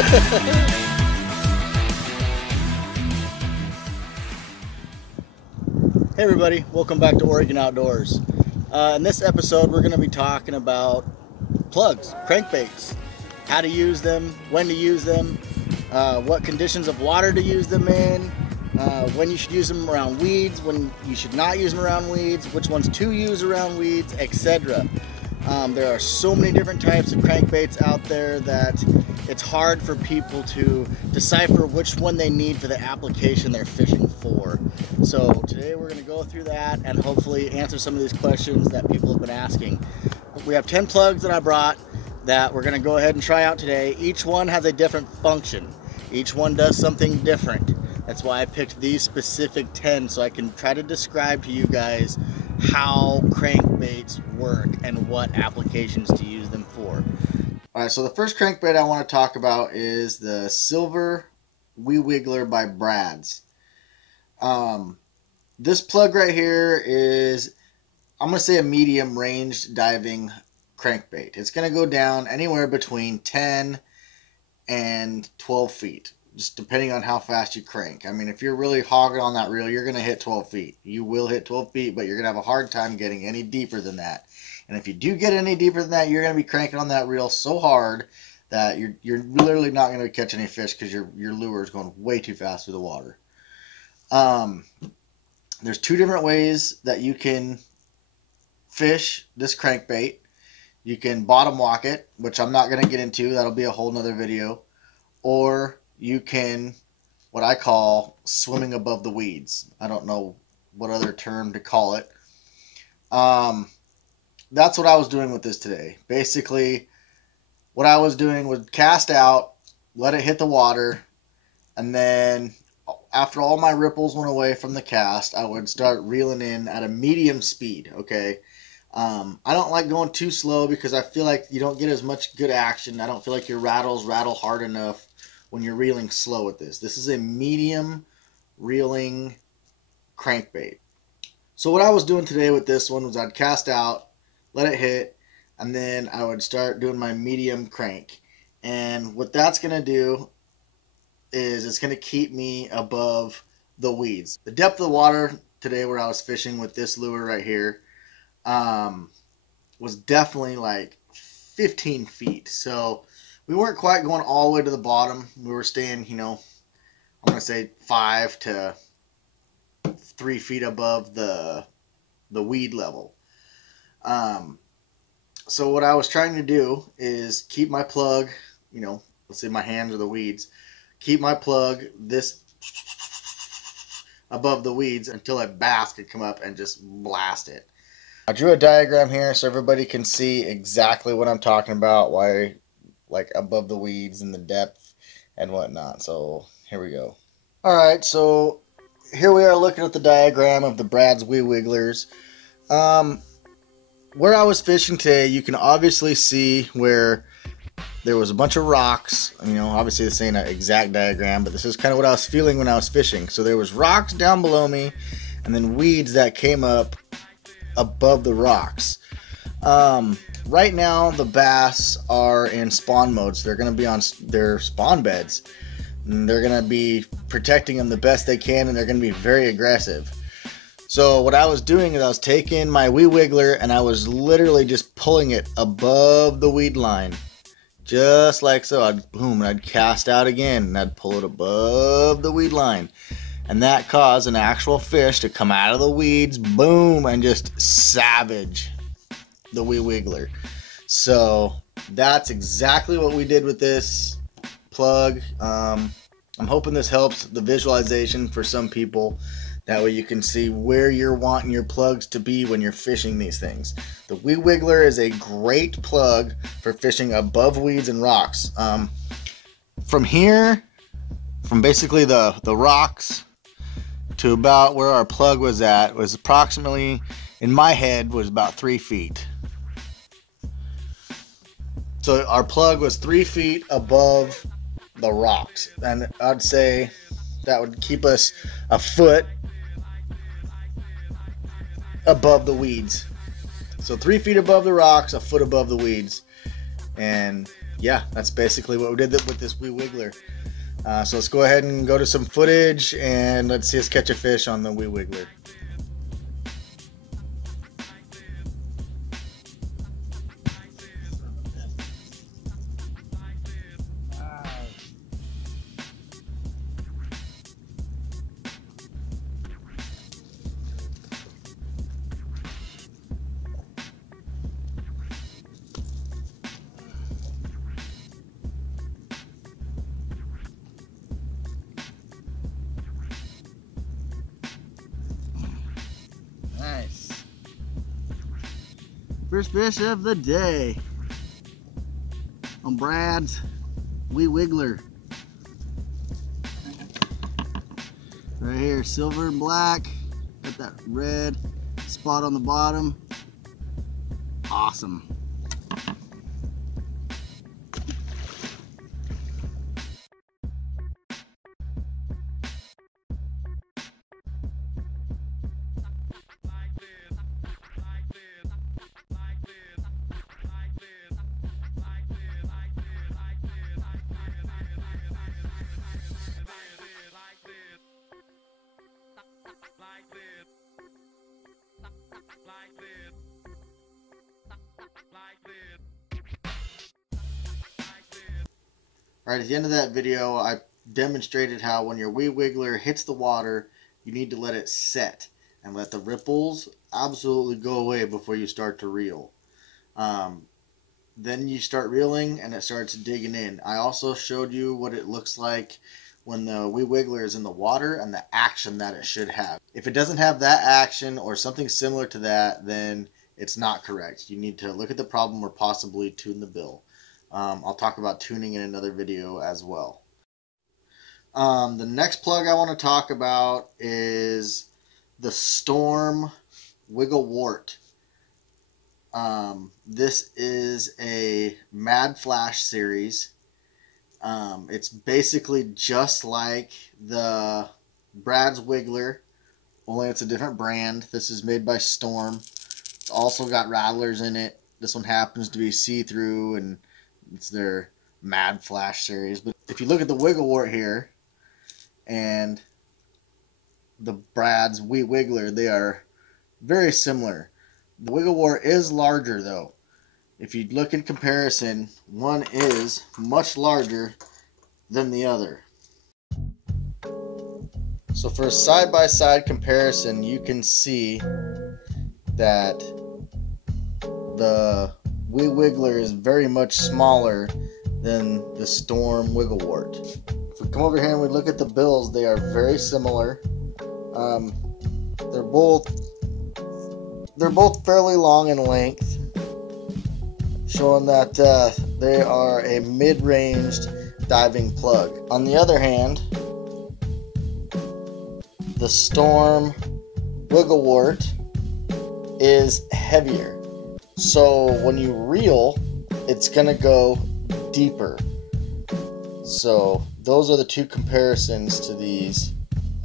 Hey everybody, welcome back to Oregon Outdoors. In this episode we're going to be talking about plugs, crankbaits, how to use them, when to use them, what conditions of water to use them in, when you should use them around weeds, when you should not use them around weeds, which ones to use around weeds, etc. There are so many different types of crankbaits out there that it's hard for people to decipher which one they need for the application they're fishing for. So today we're going to go through that and hopefully answer some of these questions that people have been asking. We have 10 plugs that I brought that we're going to go ahead and try out today. Each one has a different function. Each one does something different. That's why I picked these specific 10, so I can try to describe to you guys how crankbaits work and what applications to use them for. Alright, so the first crankbait I want to talk about is the Silver Wee Wiggler by Brad's. This plug right here is, I'm going to say, a medium range diving crankbait. It's going to go down anywhere between 10 and 12 feet. Just depending on how fast you crank. I mean, if you're really hogging on that reel, you're going to hit 12 feet. You will hit 12 feet, but you're going to have a hard time getting any deeper than that. And if you do get any deeper than that, you're going to be cranking on that reel so hard that you're literally not going to catch any fish because your lure is going way too fast through the water. There's two different ways that you can fish this crankbait. You can bottom walk it, which I'm not going to get into. That'll be a whole nother video. Or you can, what I call, swimming above the weeds. I don't know what other term to call it. That's what I was doing with this today. Basically, what I was doing was cast out, let it hit the water, and then after all my ripples went away from the cast, I would start reeling in at a medium speed, okay? I don't like going too slow because I feel like you don't get as much good action. I don't feel like your rattles rattle hard enough when you're reeling slow with this. This is a medium reeling crankbait. So what I was doing today with this one was I'd cast out, let it hit, and then I would start doing my medium crank. And what that's going to do is it's going to keep me above the weeds. The depth of the water today where I was fishing with this lure right here was definitely like 15 feet. So we weren't quite going all the way to the bottom. We were staying, you know, I'm going to say 5 to 3 feet above the weed level. So what I was trying to do is keep my plug, you know, let's say my hands are the weeds, keep my plug this above the weeds until a bass could come up and just blast it. I drew a diagram here so everybody can see exactly what I'm talking about, why, like, above the weeds and the depth and whatnot. So here we go. Alright, so here we are looking at the diagram of the Brad's Wee Wigglers. Where I was fishing today, you can obviously see where there was a bunch of rocks. You know, obviously this ain't an exact diagram, but this is kind of what I was feeling when I was fishing. So there was rocks down below me and then weeds that came up above the rocks. Right now the bass are in spawn mode, so they're going to be on their spawn beds, and they're going to be protecting them the best they can, and they're going to be very aggressive. So what I was doing is I was taking my Wee Wiggler and I was literally just pulling it above the weed line, just like so. I'd boom, and I'd cast out again, and I'd pull it above the weed line, and that caused an actual fish to come out of the weeds, boom, and just savage the Wee Wiggler. So that's exactly what we did with this plug. I'm hoping this helps the visualization for some people. That way you can see where you're wanting your plugs to be when you're fishing these things. The Wee Wiggler is a great plug for fishing above weeds and rocks. From here, from basically the rocks to about where our plug was at, was approximately, in my head, was about 3 feet. So our plug was 3 feet above the rocks, and I'd say that would keep us a foot above the weeds. So 3 feet above the rocks, a foot above the weeds, and yeah, that's basically what we did with this wee wiggler. So let's go ahead and go to some footage and let's see us catch a fish on the wee wiggler. Nice. First fish of the day on Brad's wee wiggler. Right here, silver and black. Got that red spot on the bottom. Awesome. Alright, at the end of that video, I demonstrated how when your wee wiggler hits the water, you need to let it set and let the ripples absolutely go away before you start to reel. Then you start reeling and it starts digging in. I also showed you what it looks like when the wee wiggler is in the water and the action that it should have. If it doesn't have that action or something similar to that, then it's not correct. You need to look at the problem or possibly tune the bill. I'll talk about tuning in another video as well. The next plug I want to talk about is the Storm Wiggle Wart. This is a Mad Flash series. It's basically just like the Brad's Wiggler, only it's a different brand. This is made by Storm. It's also got rattlers in it. This one happens to be see-through, and it's their Mad Flash series. But if you look at the Wiggle Wart here and the Brad's wee wiggler, they are very similar. The Wiggle Wart is larger though. If you look in comparison, one is much larger than the other. So for a side-by-side comparison, you can see that the wee wiggler is very much smaller than the Storm Wiggle Wart. If we come over here and we look at the bills, they are very similar. They're both fairly long in length, showing that they are a mid-ranged diving plug. On the other hand, the Storm Wiggle Wart is heavier. So when you reel, it's gonna go deeper. So those are the two comparisons to these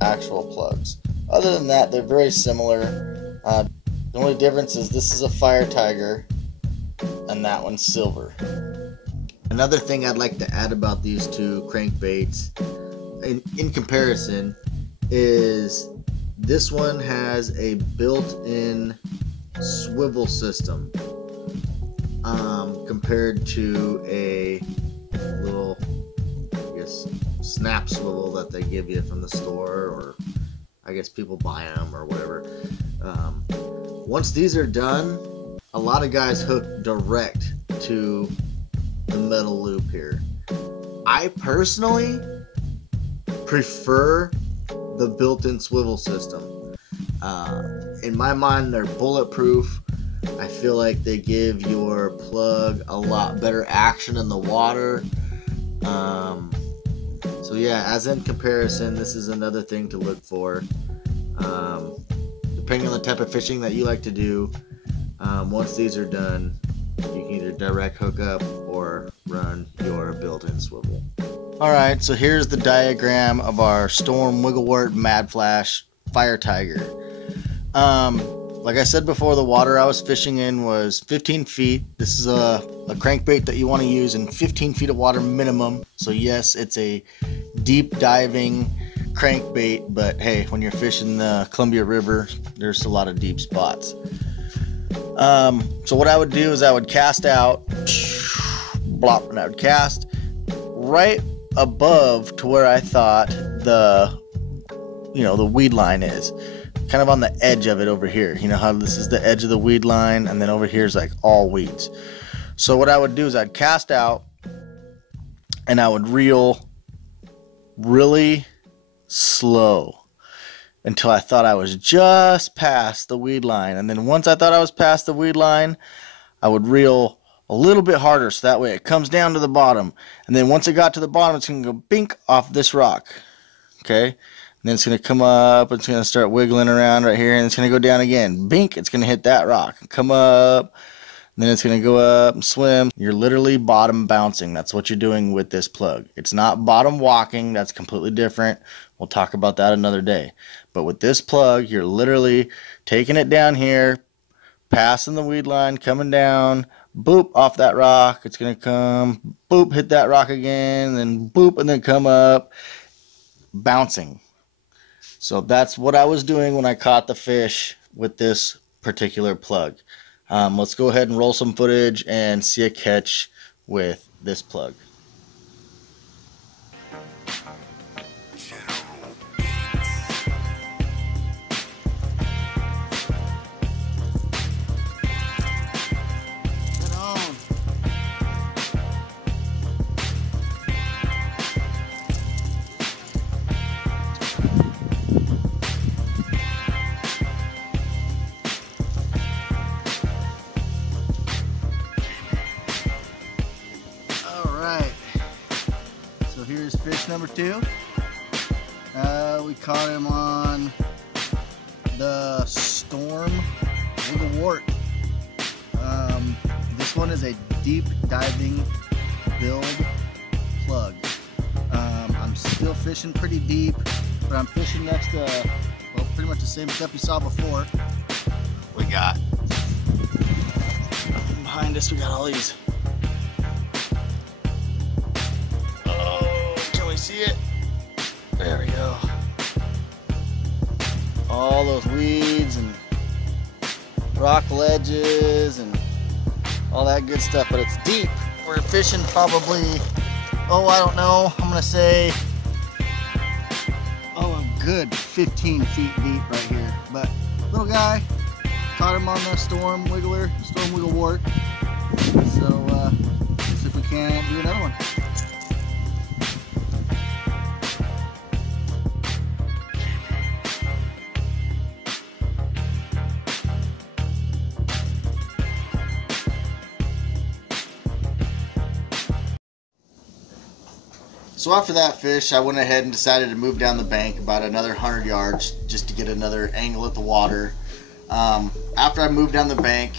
actual plugs. Other than that, they're very similar. The only difference is this is a Fire Tiger and that one's silver. Another thing I'd like to add about these two crankbaits in comparison is this one has a built-in swivel system compared to a little, I guess, snap swivel that they give you from the store, or I guess people buy them or whatever. Once these are done, a lot of guys hook direct to the metal loop here. I personally prefer the built-in swivel system. In my mind, they're bulletproof. I feel like they give your plug a lot better action in the water. So yeah, as in comparison, this is another thing to look for. Depending on the type of fishing that you like to do, once these are done, you can either direct hook up or run your built-in swivel. Alright, so here's the diagram of our Storm Wiggle Wart Mad Flash Fire Tiger. like I said before, the water I was fishing in was 15 feet. This is a crankbait that you want to use in 15 feet of water minimum. So yes, it's a deep diving crankbait, but hey, when you're fishing the Columbia River, there's a lot of deep spots. So what I would do is I would cast out, blop, and I would cast right above to where I thought the weed line is, kind of on the edge of it over here. You know how this is the edge of the weed line, and then over here is like all weeds. So what I would do is I'd cast out and I would reel really slow until I thought I was just past the weed line. And then once I thought I was past the weed line, I would reel a little bit harder, so that way it comes down to the bottom. And then once it got to the bottom, it's going to go bink off this rock. Okay? And then it's going to come up, it's going to start wiggling around right here, and it's going to go down again. Bink, it's going to hit that rock. Come up, and then it's going to go up and swim. You're literally bottom bouncing. That's what you're doing with this plug. It's not bottom walking. That's completely different. We'll talk about that another day. But with this plug, you're literally taking it down here, passing the weed line, coming down, boop, off that rock. It's going to come, boop, hit that rock again, then boop, and then come up, bouncing. So that's what I was doing when I caught the fish with this particular plug. Let's go ahead and roll some footage and see a catch with this plug. Here's fish number 2. We caught him on the Storm Wigglewort. This one is a deep diving build plug. I'm still fishing pretty deep, but I'm fishing next to, well, pretty much the same stuff you saw before. We got, behind us we got all these. See it? There we go. All those weeds and rock ledges and all that good stuff, but it's deep. We're fishing probably, I don't know, I'm gonna say, a good 15 feet deep right here. But little guy, caught him on the Storm Wigglewort. So let's see if we can do another one. So after that fish, I went ahead and decided to move down the bank about another 100 yards just to get another angle at the water. After I moved down the bank,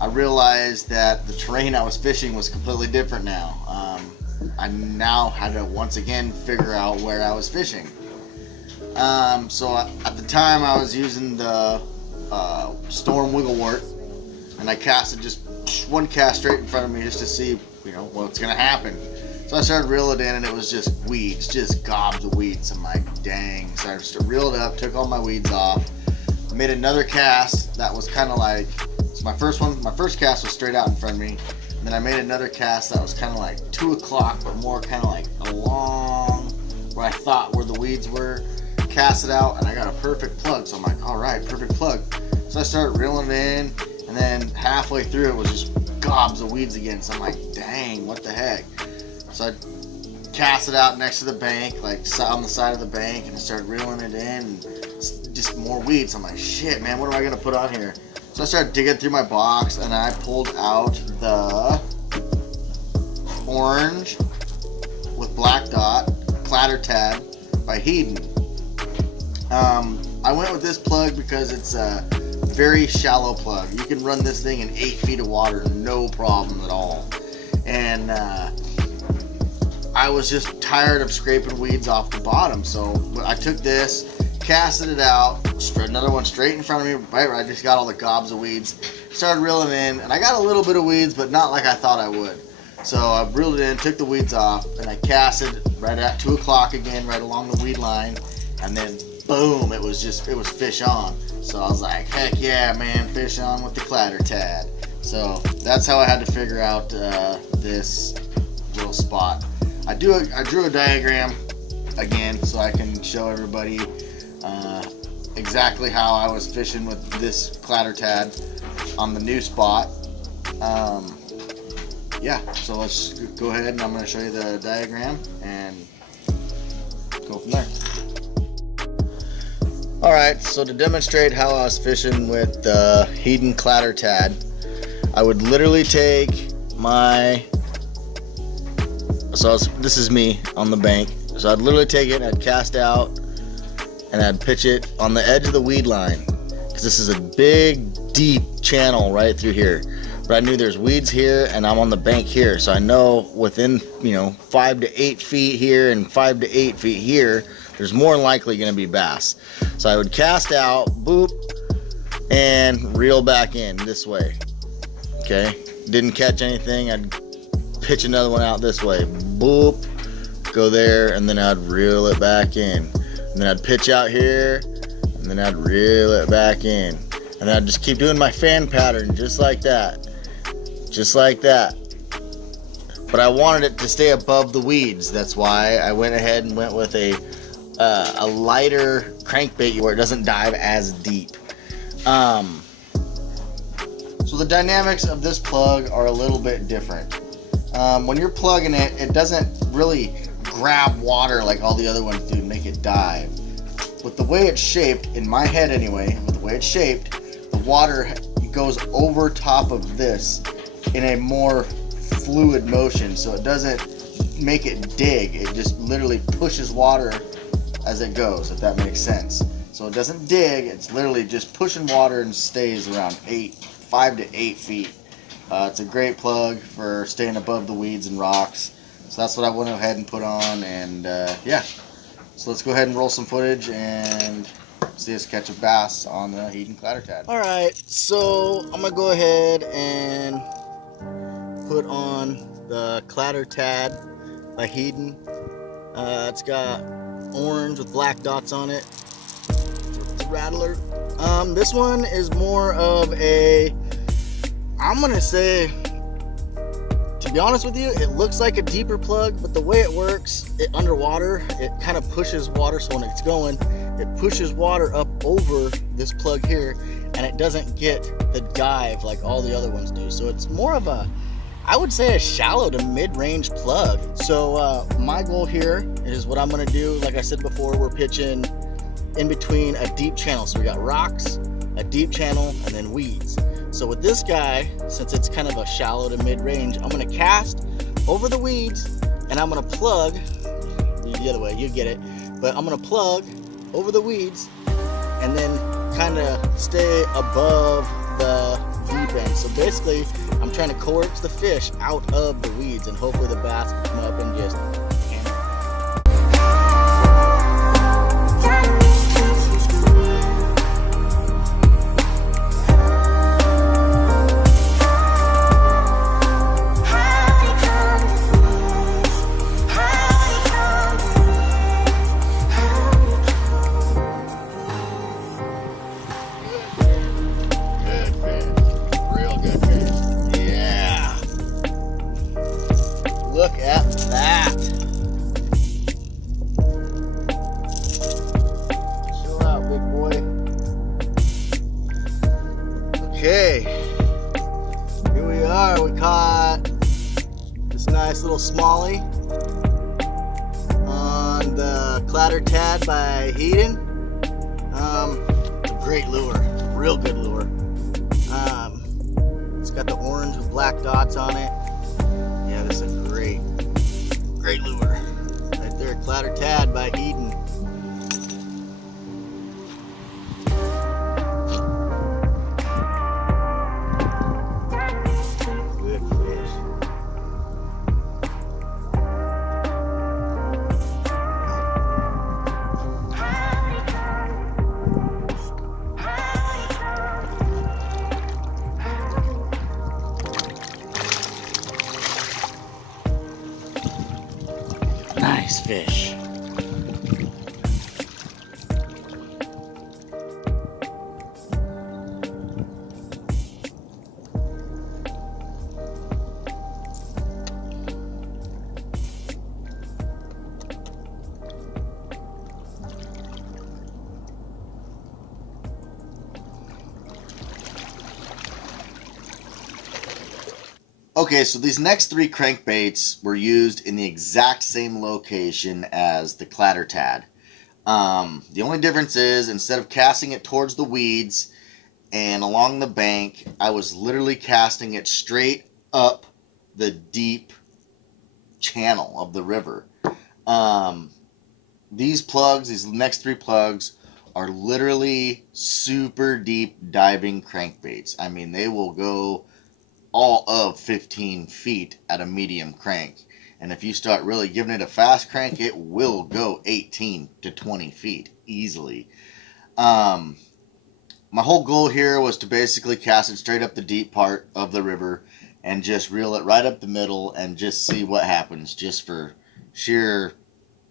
I realized that the terrain I was fishing was completely different now. I now had to once again figure out where I was fishing. So at the time I was using the Storm Wigglewort, and I casted just one cast straight in front of me just to see, what's gonna happen. So I started reeling it in, and it was just weeds, just gobs of weeds. I'm like, dang. So I just reeled it up, took all my weeds off, made another cast that was kind of like, so my first cast was straight out in front of me, and then I made another cast that was kind of like 2 o'clock, but more kind of like along where I thought where the weeds were. Cast it out, and I got a perfect plug. So I'm like, all right, perfect plug. So I started reeling it in, and then halfway through it was just gobs of weeds again. So I'm like, dang, what the heck? So I cast it out next to the bank, like on the side of the bank, and I started reeling it in, and just more weeds. I'm like, shit, man, what am I gonna put on here? So I started digging through my box, and I pulled out the orange with black dot Clatter Tad by Hedon. I went with this plug because it's a very shallow plug. You can run this thing in 8 feet of water, no problem at all. And I was just tired of scraping weeds off the bottom, so I took this, casted it out, another one straight in front of me, right where I just got all the gobs of weeds. Started reeling in, and I got a little bit of weeds, but not like I thought I would. So I reeled it in, took the weeds off, and I casted right at 2 o'clock again, right along the weed line, and then boom, it was fish on. So I was like, heck yeah, man, fish on with the clatter tad. So that's how I had to figure out this little spot. I drew a diagram again so I can show everybody exactly how I was fishing with this clatter tad on the new spot. Yeah, so let's go ahead and I'm going to show you the diagram and go from there. Alright, so to demonstrate how I was fishing with the Hedon clatter tad, I would literally take my, this is me on the bank, so I'd literally take it and I'd cast out and I'd pitch it on the edge of the weed line, because this is a big deep channel right through here. But I knew there's weeds here and I'm on the bank here, so I know within 5 to 8 feet here and 5 to 8 feet here, there's more than likely going to be bass. So I would cast out, boop, and reel back in this way. Okay, didn't catch anything, I'd pitch another one out this way, boop, go there, and then I'd reel it back in, and then I'd pitch out here, and then I'd reel it back in, and then I'd just keep doing my fan pattern just like that, but I wanted it to stay above the weeds. That's why I went ahead and went with a lighter crankbait where it doesn't dive as deep. So the dynamics of this plug are a little bit different. When you're plugging it, it doesn't really grab water like all the other ones do and make it dive. With the way it's shaped, in my head anyway, with the way it's shaped, the water goes over top of this in a more fluid motion, so it doesn't make it dig. It just literally pushes water as it goes, if that makes sense. So it doesn't dig, it's literally just pushing water and stays around 5 to 8 feet. It's a great plug for staying above the weeds and rocks. So that's what I went ahead and put on, and yeah. So let's go ahead and roll some footage and see us catch a bass on the Hedon clatter tad. Alright, so I'm gonna go ahead and put on the clatter tad by Hedon. It's got orange with black dots on it. It's a rattler. This one is more of a, I'm gonna say, to be honest with you, it looks like a deeper plug, but the way it works, underwater, it kind of pushes water, so when it's going, it pushes water up over this plug here, and it doesn't get the dive like all the other ones do. So it's more of a, I would say, a shallow to mid-range plug. So my goal here is what I'm gonna do. Like I said before, we're pitching in between a deep channel. So we got rocks, a deep channel, and then weeds. So with this guy, since it's kind of a shallow to mid-range, I'm gonna cast over the weeds and I'm gonna plug the other way, you get it, but I'm gonna plug over the weeds and then kind of stay above the deep end. So basically, I'm trying to coax the fish out of the weeds, and hopefully the bass can come up and just hammer Look at that. Chill out, big boy. Okay. Here we are. We caught this nice little smallie on the clatter tad by Hedon. Great lure. Real good lure. It's got the orange with black dots on it. Yeah, this is a great lure. Right there, clatter tad by Hedon. Good fish. Nice fish. Okay, so these next 3 crankbaits were used in the exact same location as the clattertad. The only difference is, instead of casting it towards the weeds and along the bank, I was literally casting it straight up the deep channel of the river. These plugs, these next 3 plugs, are literally super deep diving crankbaits. I mean, they will go all of 15 feet at a medium crank, and if you start really giving it a fast crank, it will go 18 to 20 feet easily. My whole goal here was to basically cast it straight up the deep part of the river and just reel it right up the middle and just see what happens, just for sheer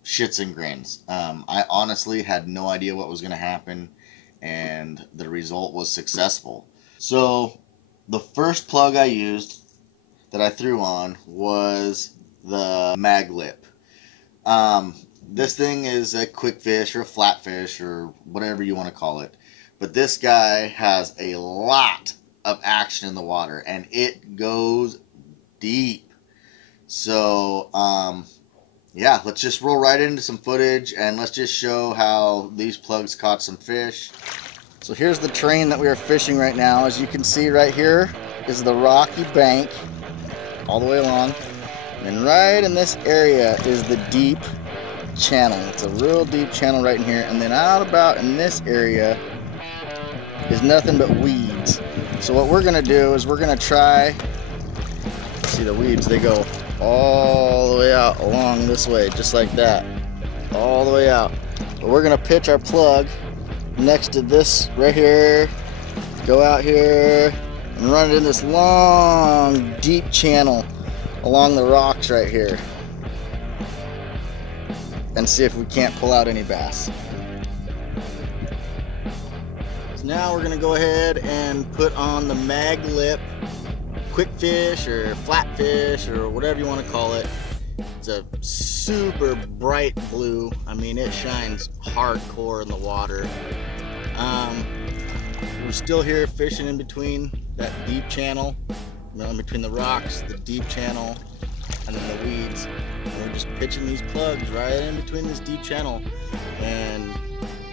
shits and grins. I honestly had no idea what was going to happen, and the result was successful. So the first plug I used that I threw on was the mag lip. This thing is a quick fish or a flat fish or whatever you want to call it. But this guy has a lot of action in the water, and it goes deep. So, yeah, let's just roll right into some footage, and let's just show how these plugs caught some fish. So here's the terrain that we are fishing right now. As you can see right here is the rocky bank all the way along. And right in this area is the deep channel. It's a real deep channel right in here. And then out about in this area is nothing but weeds. So what we're gonna do is we're gonna try, see the weeds, they go all the way out along this way, just like that, all the way out. But we're gonna pitch our plug next to this right here, go out here and run it in this long deep channel along the rocks right here and see if we can't pull out any bass. So now we're gonna go ahead and put on the mag lip quick fish or flat fish or whatever you want to call it. It's a super bright blue. I mean, it shines hardcore in the water. We're still here fishing in between that deep channel, you know, in between the rocks, the deep channel, and then the weeds. And we're just pitching these plugs right in between this deep channel. And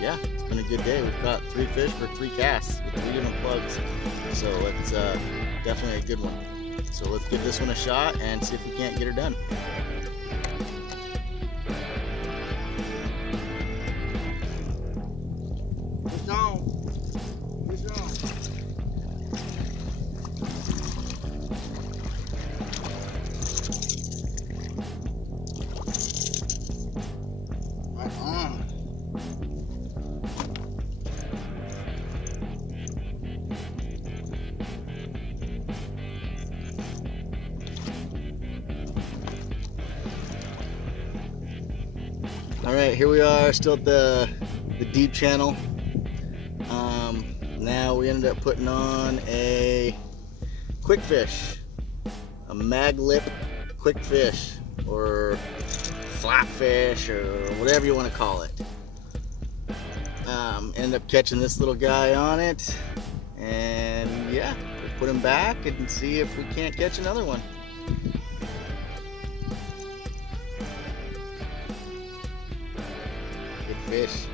yeah, it's been a good day. We've got 3 fish for 3 casts with 3 different plugs. So it's definitely a good one. So let's give this one a shot and see if we can't get her done. It's gone. It's gone. Right on. All right, here we are, still at the deep channel. Now we ended up putting on a quick fish, a mag lip quick fish, or flat fish, or whatever you want to call it. Ended up catching this little guy on it, and yeah, we'll put him back and see if we can't catch another one. Good fish.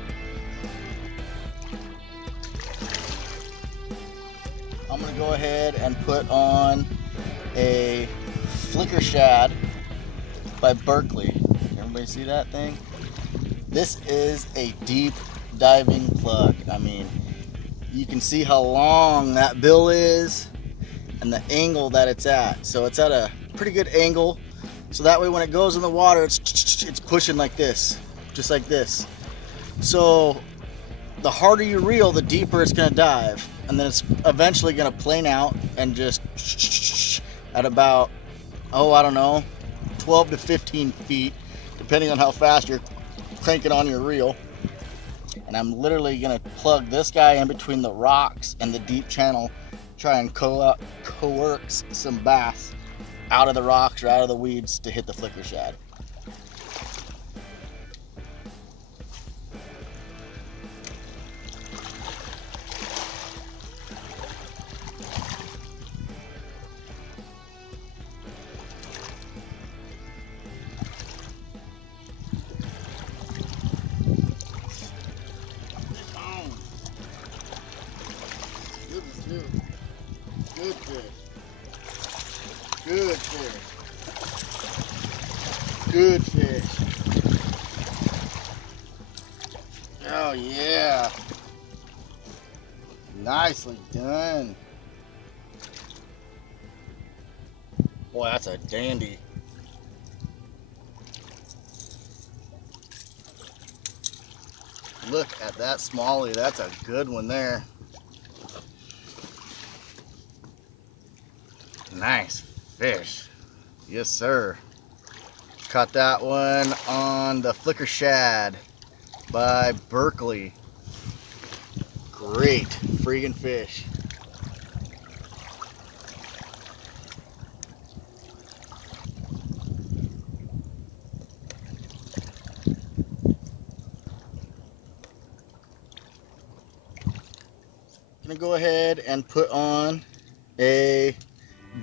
I'm gonna go ahead and put on a flicker shad by Berkeley. Everybody see that thing? This is a deep diving plug. I mean, you can see how long that bill is and the angle that it's at. So it's at a pretty good angle. So that way when it goes in the water, it's pushing like this, just like this. So the harder you reel, the deeper it's gonna dive. And then it's eventually gonna plane out and just at about, oh, I don't know, 12 to 15 feet, depending on how fast you're cranking on your reel. And I'm literally gonna plug this guy in between the rocks and the deep channel, try and coax some bass out of the rocks or out of the weeds to hit the flicker shad. Good fish. Good fish. Good fish. Oh yeah. Nicely done. Boy, that's a dandy. Look at that smallie. That's a good one there. Nice fish. Yes, sir. Caught that one on the flicker shad by Berkeley. Great freaking fish. Gonna go ahead and put on a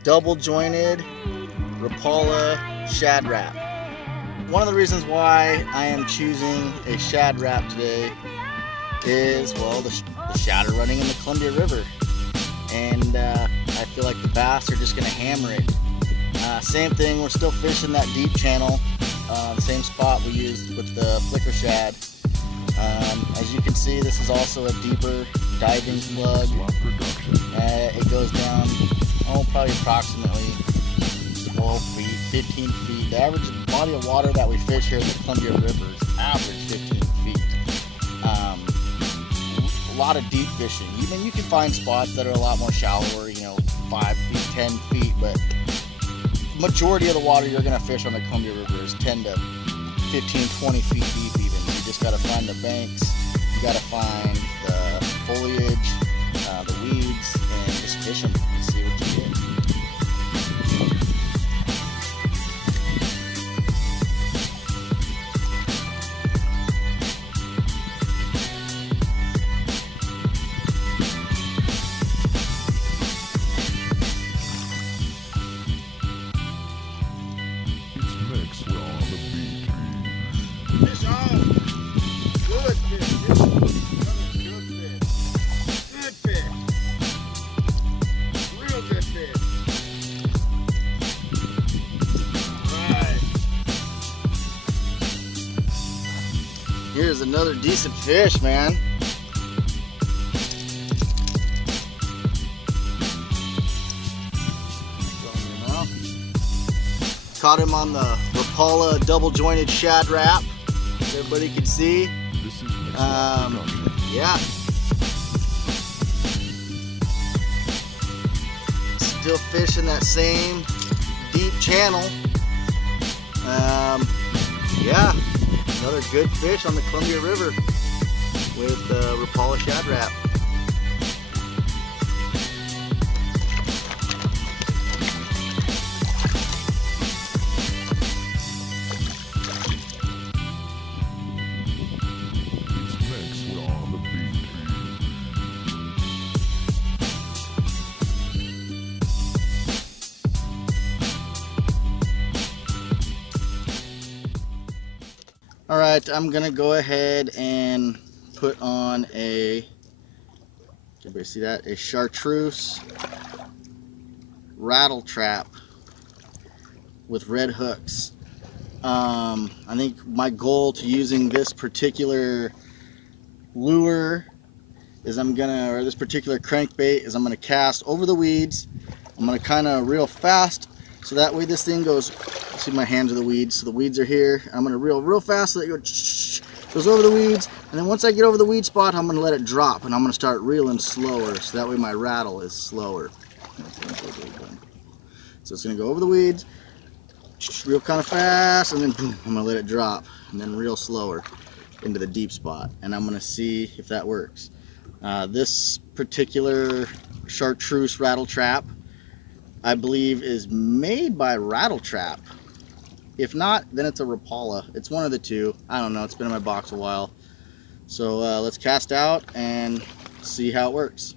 double jointed Rapala shad wrap. One of the reasons why I am choosing a shad wrap today is, well, the shad are running in the Columbia River, and I feel like the bass are just gonna hammer it. Same thing, we're still fishing that deep channel, same spot we used with the flicker shad. As you can see, this is also a deeper diving plug. It goes down, probably approximately 12 feet, 15 feet. The average body of water that we fish here in the Columbia River is average 15 feet. A lot of deep fishing. Even you can find spots that are a lot more shallower, 5 feet, 10 feet, but majority of the water you're gonna fish on the Columbia River is 10 to 15, 20 feet deep even. You just gotta find the banks, you gotta find the foliage, the weeds, and just fish them and see what you get. Fish on! Good fish! Good fish! Good fish! Real good fish! Alright. Here's another decent fish, man. Caught him on the Rapala double jointed shad wrap. Everybody can see. Yeah. Still fishing that same deep channel. Yeah, another good fish on the Columbia River with Rapala shad wrap. Alright, I'm gonna go ahead and put on everybody see that? A chartreuse rattle trap with red hooks. I think my goal to using this particular lure is this particular crankbait is I'm gonna cast over the weeds. I'm gonna kinda reel fast so that way this thing goes, see my hands are the weeds, so the weeds are here. I'm gonna reel real fast so that it goes over the weeds, and then once I get over the weed spot, I'm gonna let it drop, and I'm gonna start reeling slower, so that way my rattle is slower. So it's gonna go over the weeds, real kind of fast, and then boom, I'm gonna let it drop, and then real slower into the deep spot, and I'm gonna see if that works. This particular chartreuse rattle trap, I believe, is made by Rattle Trap. If not, then it's a Rapala. It's one of the two. I don't know. It's been in my box a while. So let's cast out and see how it works.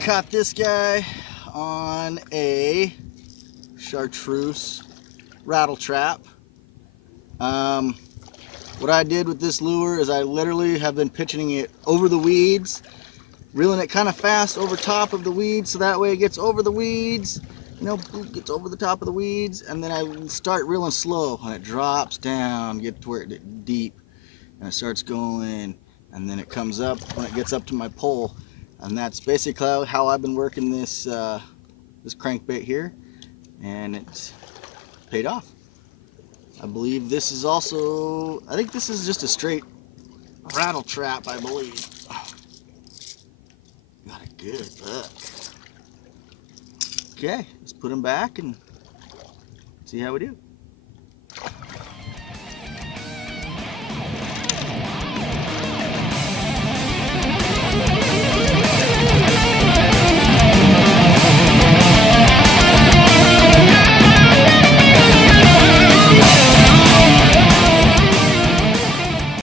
Caught this guy on a chartreuse rattle trap. What I did with this lure is I literally have been pitching it over the weeds, reeling it kind of fast over top of the weeds, so that way it gets over the weeds, you know, gets over the top of the weeds, and then I start reeling slow, and it drops down, get to where it deep, and it starts going, and then it comes up when it gets up to my pole. And that's basically how I've been working this this crankbait here, and it's paid off. I believe this is also, I think this is just a straight rattle trap, I believe. Got a good buck. Okay, let's put him back and see how we do.